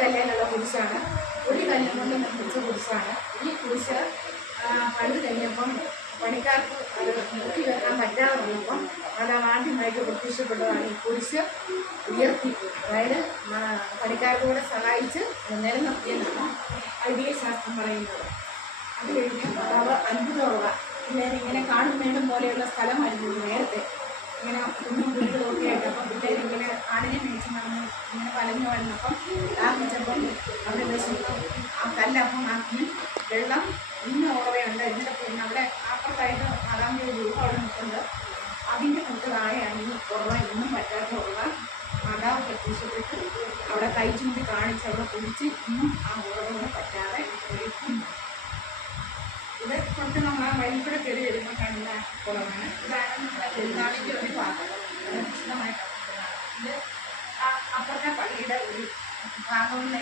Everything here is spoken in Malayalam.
കല്ലിലുള്ള കുരിശാണ്. ഒരു കല്ലും കൊണ്ട് നിർമ്മിച്ച കുരിശാണ്. ഈ കുരിശ് പണ്ട് കഴിഞ്ഞപ്പം പണിക്കാർക്ക് അത് നോക്കി വെക്കാൻ പറ്റാതെ വന്നപ്പം അത് ആദ്യമായിട്ട് പ്രത്യക്ഷപ്പെട്ടതാണ് ഈ കുരിശ് ഉയർത്തി, അതായത് പണിക്കാർക്ക് കൂടെ സഹായിച്ച് നിലനിർത്തിയെന്നാണ് ഐതിഹ്യശാസ്ത്രം പറയുന്നത്. അത് കഴിഞ്ഞ് മാതാവ് അത്ഭുതമുള്ള പിള്ളേരെ ഇങ്ങനെ കാണുന്നതിനും പോലെയുള്ള സ്ഥലമായിരുന്നു നേരത്തെ, ഇങ്ങനെ കുഞ്ഞും കുഴികളൊക്കെ ആയിട്ട്. അപ്പം പിള്ളേരിങ്ങനെ ആടിനെ മേടിച്ച് നടന്ന് ഇങ്ങനെ വലഞ്ഞു വന്നപ്പം ദാഹിച്ചപ്പം അവിടെ വിശന്നു ആ കല്ലപ്പം ആക്കി വെള്ളം ഇന്ന ഉറവയുണ്ട്. ഇതിൻ്റെ പിന്നെ അവിടെ അപ്പുറത്തായിട്ട് മാതാവിൻ്റെ ഒരു രൂപം അവിടെ നിൽക്കുന്നത്. അതിൻ്റെ തൊട്ട് താഴെയാണ് ഈ ഉറവ, ഇന്നും പറ്റാത്ത ഉറവ. മാതാവ് പ്രത്യക്ഷപ്പെട്ട് അവിടെ കൈ ചൂണ്ടി കാണിച്ച് അവിടെ കുടിച്ച് ഇന്നും ആ ഉറവൊന്നും പറ്റാതെ ഇരിക്കുന്നു. ഇത് തൊട്ട് നമ്മൾ ആ വഴിക്കൂടെ കയറി വരുമ്പോൾ കാണുന്ന കുളമാണ്. ഇതാണ് പെരുന്നാളിൻ്റെ ഒരു ഭാഗം, വിശദമായിട്ടാണ്. ഇത് അപ്പുറത്തെ പള്ളിയുടെ ഒരു ഭാഗങ്ങളിലെ